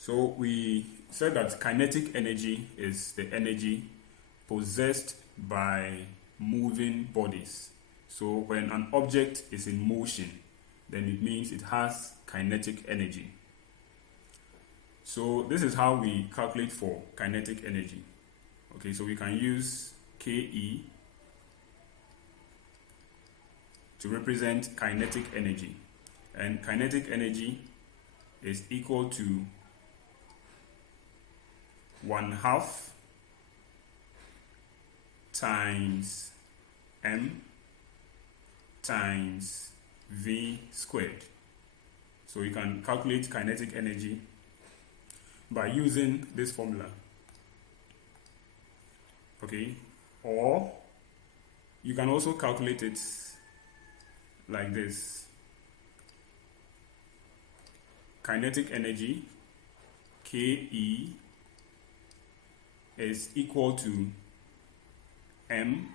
So we said that kinetic energy is the energy possessed by moving bodies. So when an object is in motion, then it means it has kinetic energy. So this is how we calculate for kinetic energy. Okay, so we can use Ke to represent kinetic energy. And kinetic energy is equal to 1/2 times m times v squared. So you can calculate kinetic energy by using this formula. Okay, or you can also calculate it like this. Kinetic energy, Ke, is equal to m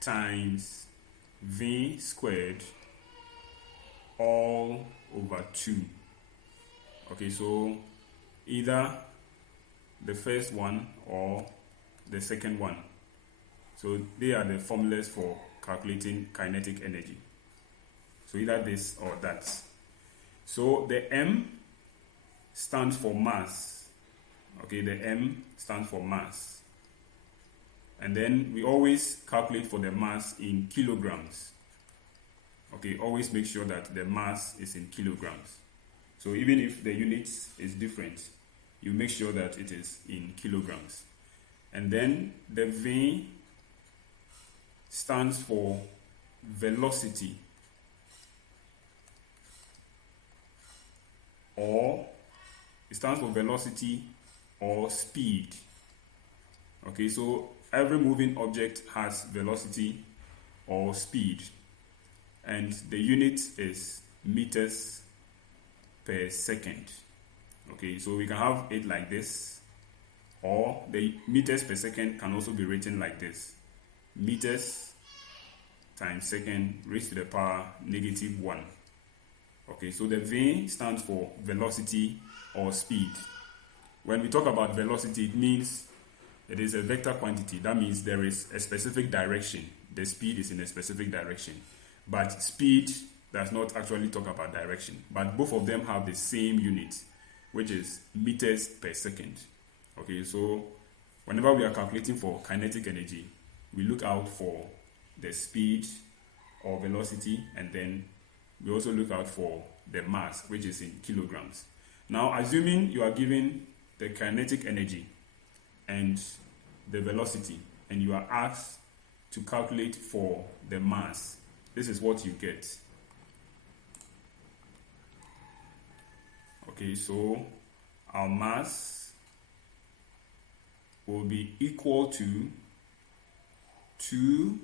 times v squared all over 2. Okay, so either the first one or the second one. So they are the formulas for calculating kinetic energy. So either this or that. So the m stands for mass. Okay, the m stands for mass. And then we always calculate for the mass in kilograms. Okay, always make sure that the mass is in kilograms. So even if the unit is different, you make sure that it is in kilograms. And then the V stands for velocity, or it stands for velocity or speed. Okay, so every moving object has velocity or speed, and the unit is meters per second. Okay, so we can have it like this, or the meters per second can also be written like this: meters times second raised to the power -1. Okay, so the V stands for velocity or speed. When we talk about velocity, it means it is a vector quantity. That means there is a specific direction. The speed is in a specific direction. But speed does not actually talk about direction. But both of them have the same unit, which is meters per second. Okay, so whenever we are calculating for kinetic energy, we look out for the speed or velocity, and then we also look out for the mass, which is in kilograms. Now, assuming you are given the kinetic energy and the velocity, and you are asked to calculate for the mass, this is what you get. Okay, so our mass will be equal to 2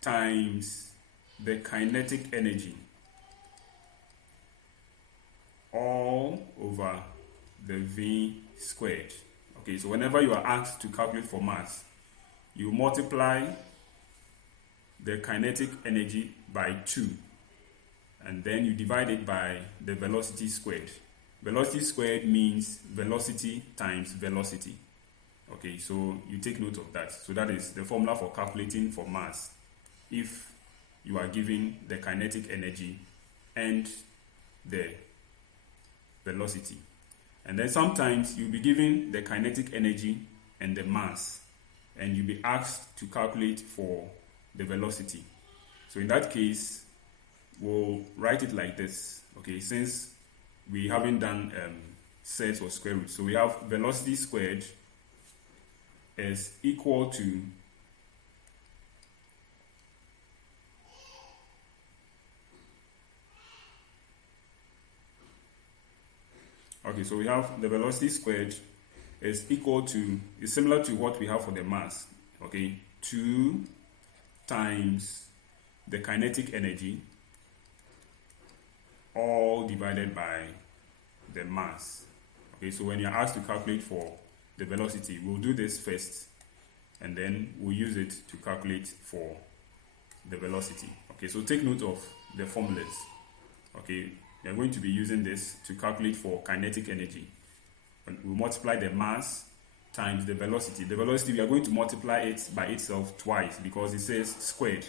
times the kinetic energy all over the V squared. Okay, so whenever you are asked to calculate for mass, you multiply the kinetic energy by 2, and then you divide it by the velocity squared. Velocity squared means velocity times velocity. Okay, so you take note of that. So that is the formula for calculating for mass if you are given the kinetic energy and the velocity. And then sometimes you'll be given the kinetic energy and the mass, and you'll be asked to calculate for the velocity. So in that case, we'll write it like this. Okay, since we haven't done sets or square roots, so we have velocity squared is equal to so we have the velocity squared is equal to, is similar to what we have for the mass. Okay, 2 times the kinetic energy all divided by the mass. Okay, so when you're asked to calculate for the velocity, we'll do this first, and then we'll use it to calculate for the velocity. Okay, so take note of the formulas. Okay, we are going to be using this to calculate for kinetic energy, We multiply the mass times the velocity. The velocity, we are going to multiply it by itself twice because it says squared.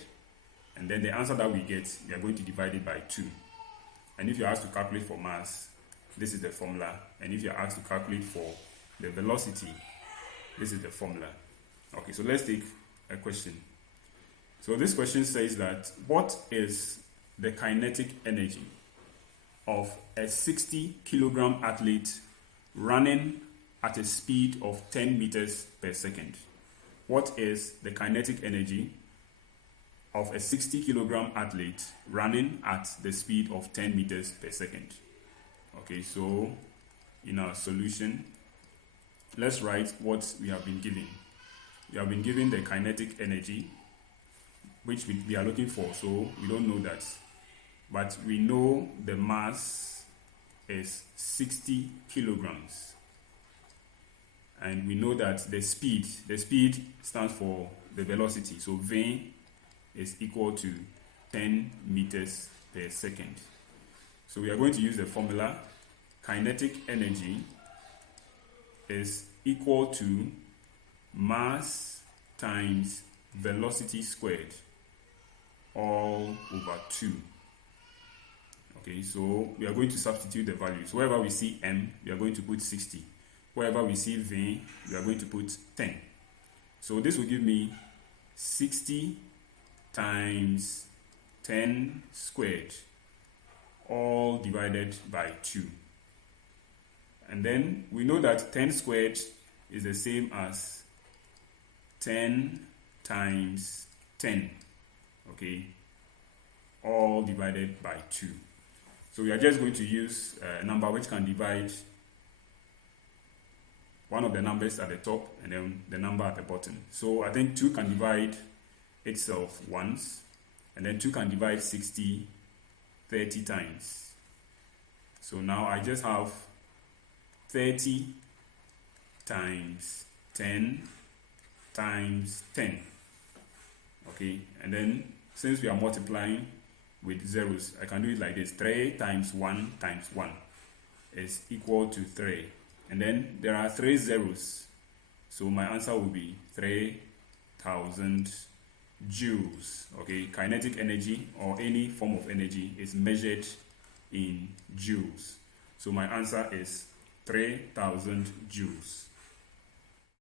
And then the answer that we get, we are going to divide it by 2. And if you're asked to calculate for mass, this is the formula. And if you're asked to calculate for the velocity, this is the formula. Okay, so let's take a question. So this question says that, what is the kinetic energy of a 60 kilogram athlete running at a speed of 10 meters per second? What is the kinetic energy of a 60 kilogram athlete running at the speed of 10 meters per second? Okay, so in our solution, let's write what we have been given. We have been given the kinetic energy, which we are looking for, so we don't know that. But we know the mass is 60 kilograms. And we know that the speed stands for the velocity. So V is equal to 10 meters per second. So we are going to use the formula. Kinetic energy is equal to mass times velocity squared, all over 2. Okay, so we are going to substitute the values. Wherever we see m, we are going to put 60. Wherever we see v, we are going to put 10. So this will give me 60 times 10 squared, all divided by 2. And then we know that 10 squared is the same as 10 times 10. Okay, all divided by 2. So we are just going to use a number which can divide one of the numbers at the top and then the number at the bottom. So I think 2 can divide itself once, and then 2 can divide 60 30 times. So now I just have 30 times 10 times 10. Okay, and then since we are multiplying with zeros, I can do it like this. 3 times 1 times 1 is equal to 3. And then there are 3 zeros. So my answer will be 3,000 joules. Okay, kinetic energy or any form of energy is measured in joules. So my answer is 3,000 joules.